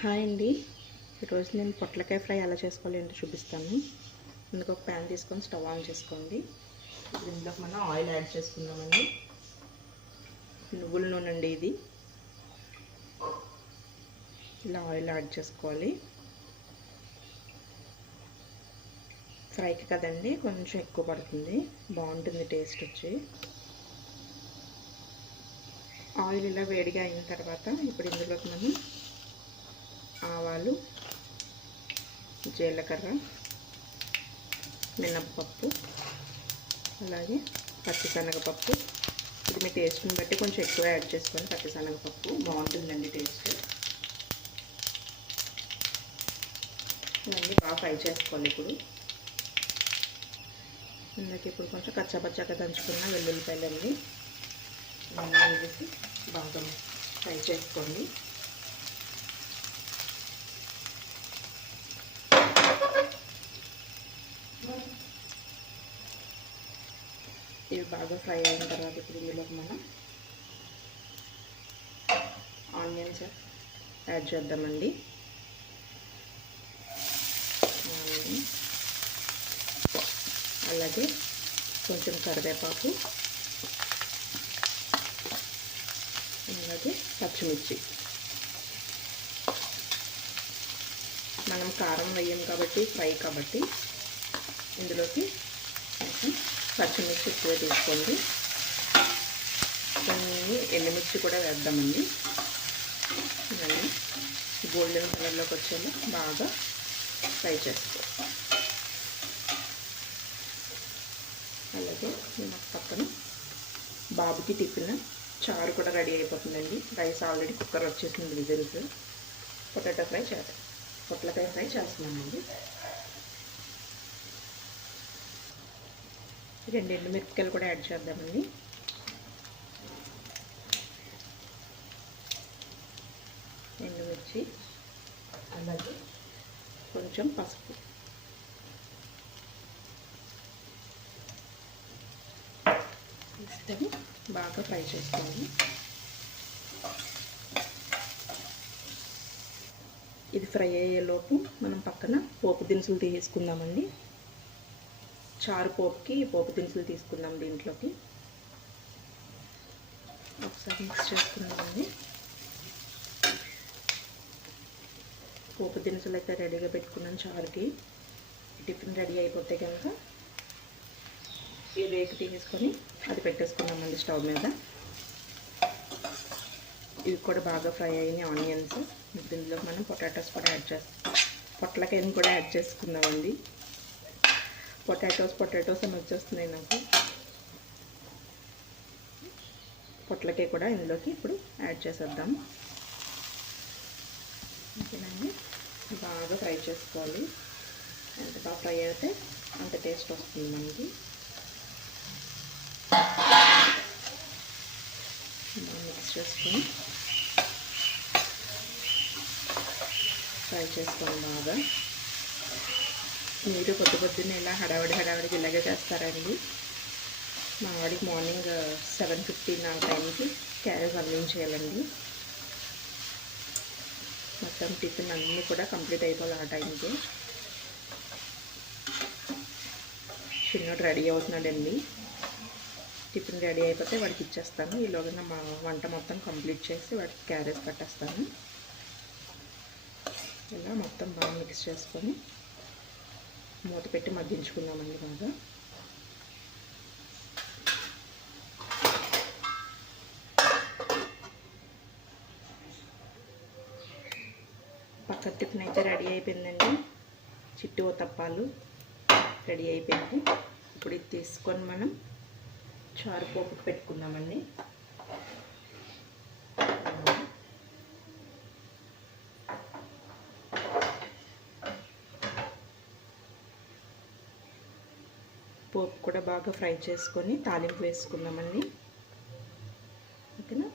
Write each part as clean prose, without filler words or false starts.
Hi అండి. ఈరోజు నేను పొట్లకాయ ఫ్రై ఎలా చేసుకోవాలి ఏంటో చూపిస్తాను. ముందుకు ఒక ప్యాన్ తీసుకొని స్టవ్ ఆన్ చేసుకోండి. దీంట్లోకి మనం ఆయిల్ యాడ్ చేసుకుందామండి. నువ్వుల నూనె అండి ఇది. ఇలా ఆయిల్ యాడ్ చేసుకోవాలి. ఫ్రైకి కదండి, కొంచెం ఎక్కువ పడుతుంది, బాగుంటుంది టేస్ట్ వచ్చి. ఆయిల్ ఇలా వేడిగా అయిన తర్వాత ఇప్పుడు ఇందులోకి మనం ఆవాలు, జీలకర్ర, మినప్పప్పు, అలాగే పచ్చిశనగపప్పు. ఇది మీ టేస్ట్ని బట్టి కొంచెం ఎక్కువ యాడ్ చేసుకొని పచ్చిశనగపప్పు బాగుంటుందండి టేస్ట్. ఇవన్నీ బాగా ఫ్రై చేసుకోవాలి. ఇప్పుడు కొంచెం కచ్చాపచ్చాగా దంచుకున్న వెల్లుల్లిపాయలన్నీ ఇవన్నీ వేసి బాగా ఫ్రై చేసుకోండి. ఇవి బాగా ఫ్రై అయిన తర్వాత ఇప్పుడు ఇందులోకి మనం ఆనియన్స్ యాడ్ చేద్దామండి. అలాగే కొంచెం కరివేపాకు, అలాగే పచ్చిమిర్చి. మనం కారం వేయం కాబట్టి, ఫ్రై కాబట్టి ఇందులోకి కొంచెం పచ్చిమిర్చి ఎక్కువ తీసుకోండి. కొన్ని ఎండుమిర్చి కూడా వేద్దామండి. ఇవన్నీ గోల్డెన్ కలర్లోకి వచ్చేలా బాగా ఫ్రై చేసుకో. అలాగే మాకు పక్కన బాబుకి టిఫిన్ చారు కూడా రెడీ అయిపోతుందండి. రైస్ ఆల్రెడీ కుక్కర్ వచ్చేసింది, విజిల్స్. పొటాటో ఫ్రై చేద్దాం. పొట్లకాయ ఫ్రై చేస్తున్నామండి. 2 ఎండుమిరపకాయలు కూడా యాడ్ చేద్దామండి. ఎండుమిర్చి, అలాగే కొంచెం పసుపు. వేసుకొని బాగా ఫ్రై చేసుకోండి. ఇది ఫ్రై అయ్యేలోపు మనం పక్కన పోపు దినుసులు తీసుకుందామండి. చారు పోపుకి పోపు దినుసులు తీసుకుందాం. దీంట్లోకి ఒకసారి మిక్స్ చేసుకుందామండి. పోపు దినుసులు అయితే రెడీగా పెట్టుకున్నాను చారుకి. టిఫిన్ రెడీ అయిపోతే కనుక ఈ రేకు తీసుకొని అది పెట్టేసుకున్నామండి స్టవ్ మీద. ఇవి కూడా బాగా ఫ్రై అయినాయి ఆనియన్స్. దీనిలో మనం పొటాటోస్ కూడా యాడ్ చేస్తాం. పొట్లకాయని కూడా యాడ్ చేసుకుందామండి. పొటాటోస్ అని వచ్చేస్తున్నాయి నాకు. పొట్లకాయ కూడా ఇందులోకి ఇప్పుడు యాడ్ చేసేద్దాం. ఓకేనండి, బాగా ఫ్రై చేసుకోవాలి. ఎంత బాగా ఫ్రై అయితే అంత టేస్ట్ వస్తుంది మనకి. మిక్స్ చేసుకొని ఫ్రై చేసుకోండి బాగా. మీరు పొద్దున్నే ఇలా హడావిడికి ఇలాగే చేస్తారండి. మా వాడికి మార్నింగ్ 7:15 ఆ టైంకి క్యారేజ్ అందించేయాలండి. మొత్తం టిఫిన్ అన్నీ కూడా కంప్లీట్ అయిపోవాలి ఆ టైంకి. చిన్నోడు రెడీ అవుతున్నాడండి. టిఫిన్ రెడీ అయిపోతే వాడికి ఇచ్చేస్తాను. ఈలోగా మా వంట మొత్తం కంప్లీట్ చేసి వాడికి క్యారేజ్ కట్టేస్తాను. ఇలా మొత్తం బాగా మిక్స్ చేసుకొని మూత పెట్టి మగ్గించుకుందామండి బాగా. పక్క టిఫిన్ అయితే రెడీ అయిపోయిందండి. చిట్టు తప్పాలు రెడీ అయిపోయింది. ఇప్పుడు ఇది తీసుకొని మనం చారు పోపు పెట్టుకుందామండి. పోపు కూడా బాగా ఫ్రై చేసుకొని తాలింపు వేసుకుందామండి. ఓకేనా.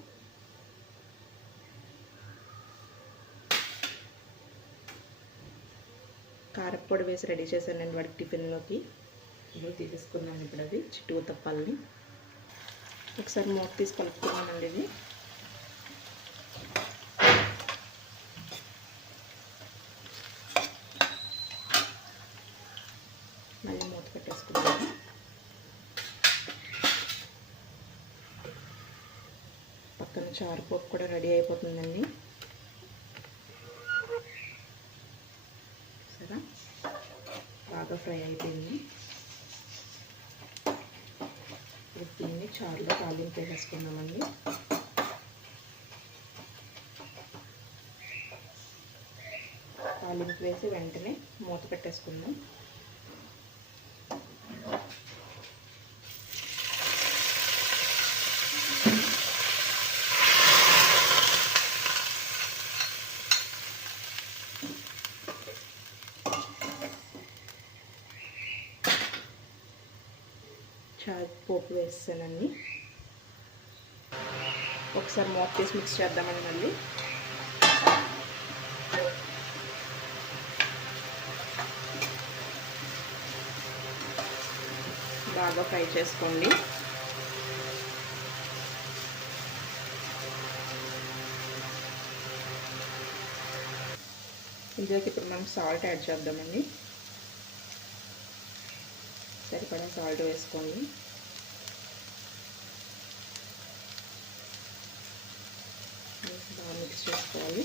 కారప్పొడి వేసి రెడీ చేశానండి వాడికి టిఫిన్లోకి. ఇప్పుడు తీసేసుకున్నాను. ఇప్పుడు అవి చిట్టు తప్పాలని ఒకసారి మూత తీసి కలుపుకున్నానండి. ఇది చారు పోపు కూడా రెడీ అయిపోతుందండి. సరే, బాగా ఫ్రై అయిపోయింది. ఇప్పుడు దీన్ని చారులో తాలింపు వేసేసుకున్నామండి. తాలింపు వేసి వెంటనే మూత పెట్టేసుకుందాం. చారు పోపు వేస్తానండి. ఒకసారి మూత తీసి మిక్స్ చేద్దామని మళ్ళీ బాగా ఫ్రై చేసుకోండి. ఇందులోకి ఇప్పుడు మనం సాల్ట్ యాడ్ చేద్దామండి. సరిపడా సాల్ట్ వేసుకోండి. బాగా మిక్స్ చేసుకోవాలి.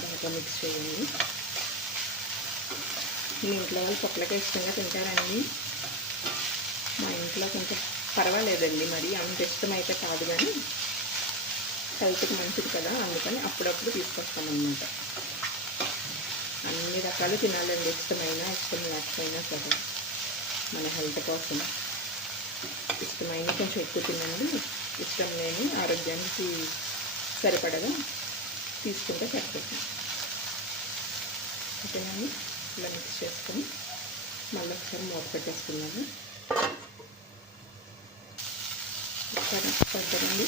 బాగా మిక్స్ చేయండి. మీ ఇంట్లో వాళ్ళు పొట్లకాయ ఇష్టంగా తింటారండి. మా ఇంట్లో కొంచెం పర్వాలేదండి, మరి అంత ఇష్టం అయితే కాదు, కానీ హెల్త్కి మంచిది కదా, అందుకని అప్పుడప్పుడు తీసుకొస్తామన్నమాట. అన్ని రకాలు తినాలండి, ఇష్టమైనా ఇష్టం లేకపోయినా సరే, మన హెల్త్ కోసం. ఇష్టమైన కొంచెం ఎక్కువ తినండి, ఇష్టం లేని ఆరోగ్యానికి సరిపడగా తీసుకుంటే సరిపోతుంది. ఓకేనండి, ఇలా మిక్స్ చేసుకొని మళ్ళీ ఒకసారి మూత పెట్టేసుకున్నాను. ఒకసారి పెద్దనండి.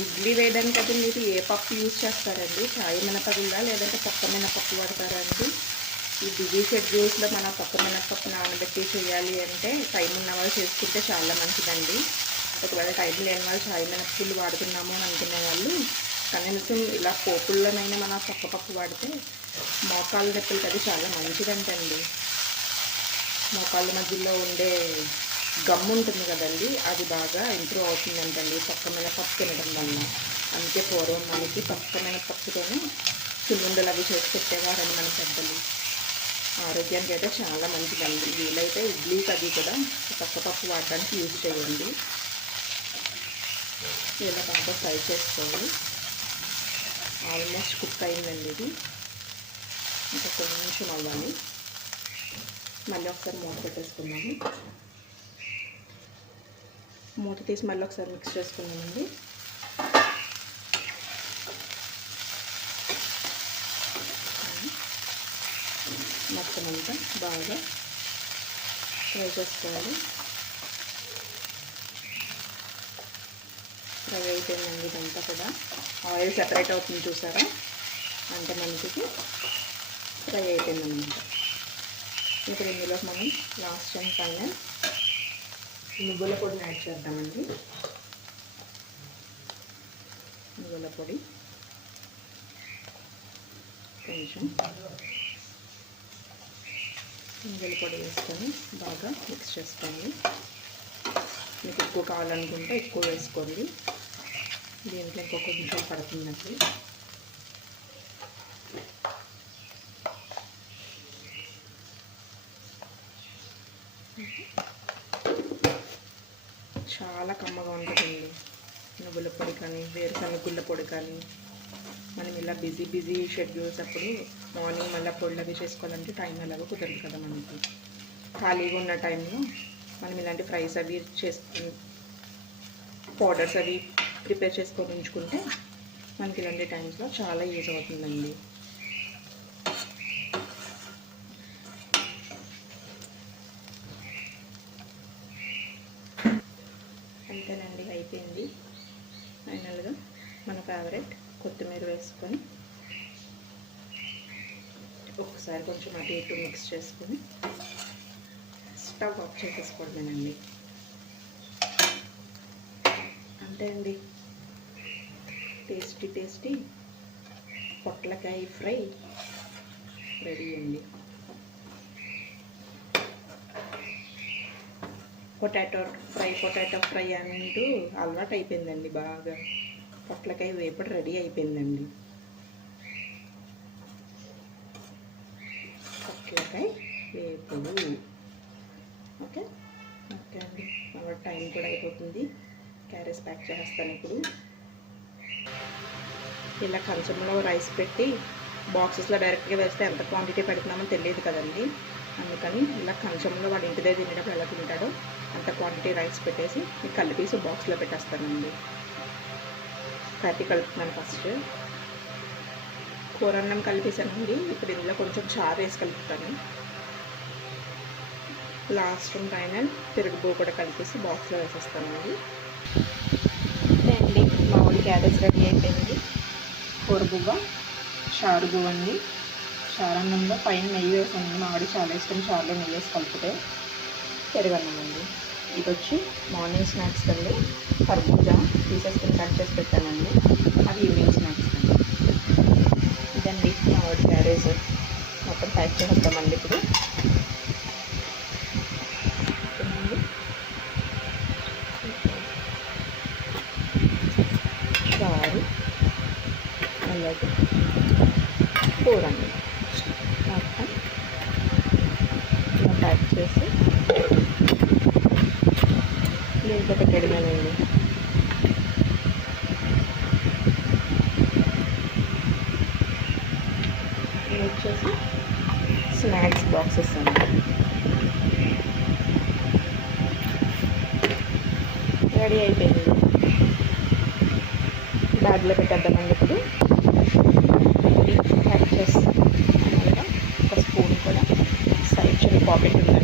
ఇడ్లీ వేయడానికి అయితే మీరు ఏ పప్పు యూజ్ చేస్తారండి? చాయ్ మినపగుళ్ళ లేదంటే పక్క మినపప్పు వాడతారా అండి? ఈ బిజీ షెడ్యూల్స్లో మన పక్క మినపప్పు నానబెట్టి చేయాలి అంటే టైం ఉన్న వాళ్ళు చేసుకుంటే చాలా మంచిదండి. ఒకవేళ టైం లేని వాళ్ళు చాయ్ మినపగుళ్ళు వాడుతున్నాము అని అనుకునే వాళ్ళు కనీసం ఇలా పోపుల్లోనైనా మన పప్పు వాడితే మోకాళ్ళ నొప్పులకి అది చాలా మంచిదంటండి. మోకాళ్ళ మధ్యలో ఉండే గమ్ము ఉంటుంది కదండి, అది బాగా ఇంప్రూవ్ అవుతుందంటండి పక్కమైన పప్పు తినడం వల్ల. అందుకే పూర్వం మనకి పక్కమైన పప్పుతోనే సున్నుండలు అవి చేసి పెట్టేవారని మన పెద్దలు. ఆరోగ్యానికి అయితే చాలా మంచిదండి. వీలైతే ఇడ్లీకి అది కూడా పప్పు వాడడానికి యూజ్ చేయండి. ఇలా బాగా ఫ్రై చేసుకోండి. ఆల్మోస్ట్ కుక్ అయిందండి ఇది, ఇంకా కొంచెం అవ్వాలి. మళ్ళీ ఒకసారి మూత పెట్టేసుకున్నాము. మూత తీసి మళ్ళీ ఒకసారి మిక్స్ చేసుకున్నామండి. మొత్తం అంతా బాగా ఫ్రై చేసుకోవాలి. ఫ్రై అయిపోయిందండి ఇదంతా కూడా. ఆయిల్ సెపరేట్ అవుతుంది చూసారా, అంటే మనకి ఫ్రై అయిపోయిందన్నమాట. ఇప్పుడు ఇందులో మనం లాస్ట్ టైం కన్నా నువ్వుల పొడిని యాడ్ చేద్దామండి. నువ్వుల పొడి కొంచెం నువ్వుల పొడి వేసుకొని బాగా మిక్స్ చేసుకోండి. మీకు ఎక్కువ కావాలనుకుంటే ఎక్కువ వేసుకోండి. దీంట్లో ఇంకో కొంచెం పడుతుందండి. చాలా కమ్మగా ఉంటుందండి నువ్వుల పొడి కానీ వేరుశనగుళ్ళ పొడి కానీ. మనం ఇలా బిజీ షెడ్యూల్స్ అప్పుడు మార్నింగ్ మళ్ళీ పొడులు అవి చేసుకోవాలంటే టైం ఎలాగో కుదరదు కదా మనకి. ఖాళీగా ఉన్న టైంలో మనం ఇలాంటి ఫ్రైస్ అవి చేసుకుని పౌడర్స్ అవి ప్రిపేర్ చేసుకొని ఉంచుకుంటే మనకి ఇలాంటి టైమ్స్లో చాలా యూజ్ అవుతుందండి. అంతేనండి, అయిపోయింది. ఫైనల్గా మన ఫేవరెట్ కొత్తిమీర వేసుకొని ఒకసారి కొంచెం అటు ఇటు మిక్స్ చేసుకొని స్టవ్ ఆఫ్ చేసేసుకోవడమేనండి. అంతే అండి, టేస్టీ టేస్టీ పొట్లకాయ ఫ్రై రెడీ అండి. పొటాటో ఫ్రై అంటూ అలవాటు అయిపోయిందండి బాగా. పొట్లకాయ వేపుడు రెడీ అయిపోయిందండి. పొట్లకాయ వేపుడు. ఓకే ఓకే అండి, టైం కూడా అయిపోతుంది. క్యారెట్స్ ప్యాక్ చేస్తాను ఇప్పుడు. ఇలా కంచంలో రైస్ పెట్టి బాక్సెస్లో డైరెక్ట్గా వేస్తే ఎంత క్వాంటిటీ పెడుతున్నామో తెలియదు కదండి. అందుకని ఇలా కంచంలో వాడు ఇంటి దగ్గర తినేటప్పుడు ఎలా తింటాడో అంత క్వాంటిటీ రైస్ పెట్టేసి కలిపేసి బాక్స్లో పెట్టేస్తానండి. కర్రీ కలుపుతున్నాను. ఫస్ట్ కూరన్నం కలిపేసానండి. ఇప్పుడు ఇందులో కొంచెం చారు వేసి కలుపుతాను. లాస్ట్ ఫైనల్ పెరుగు కూడా కలిపేసి బాక్స్లో వేసేస్తానండి. అండి మామిడి క్యారెట్స్ రెడీ అయిపోయింది. కూరబువ్వ చారు బువ్వ అండి. చారన్నంలో పైన నెయ్యి వేసాను. మామిడి చాలా ఇష్టం చారులో నెయ్యి వేసి కలిపితే. పెరుగన్నం అండి. ఇది వచ్చి మార్నింగ్ స్నాక్స్ అండి. కర్బూజా తీసేసుకుని కట్ చేసి పెట్టానండి. అది ఈవినింగ్ స్నాక్స్ అండి. ఇదండి మామిడి క్యారెట్స్ మొత్తం ప్యాక్ చేద్దామండి. ఇప్పుడు చారు అలాగే కూరండి మొత్తం ఇలా ప్యాక్ చేసి దీంట్లో పెట్టడమేనండి. ఇది వచ్చేసి స్నాక్స్ బాక్సెస్ అండి. రెడీ అయిపోయింది. బ్యాగ్లో పెట్టేద్దామండి. ఇప్పుడు ప్యాక్ చేసి ఒక స్పూన్ కూడా సైడ్ చిన్న పాకెట్ ఉంది.